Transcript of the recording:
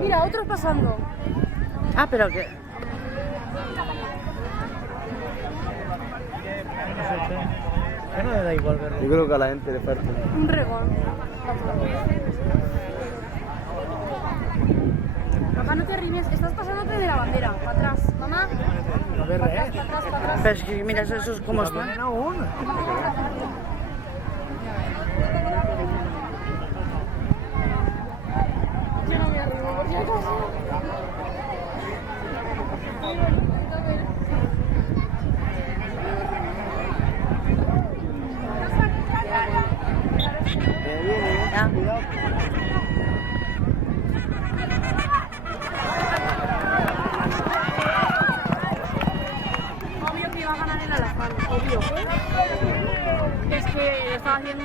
Mira, otros pasando. Ah, pero que... Que no le da igual verlo. Yo creo que a la gente le falta. Un regón. Mamá, no te arrimes. Estás pasándote de la bandera. Para atrás. Mamá. No ve Para res. atrás, para atrás, para atrás. Pero es que mira, eso es como está. Venen aún. Yo no me arrimo, por si acaso. Ya. Obvio que iba a ganar el Alazán, obvio. Es que estaba haciendo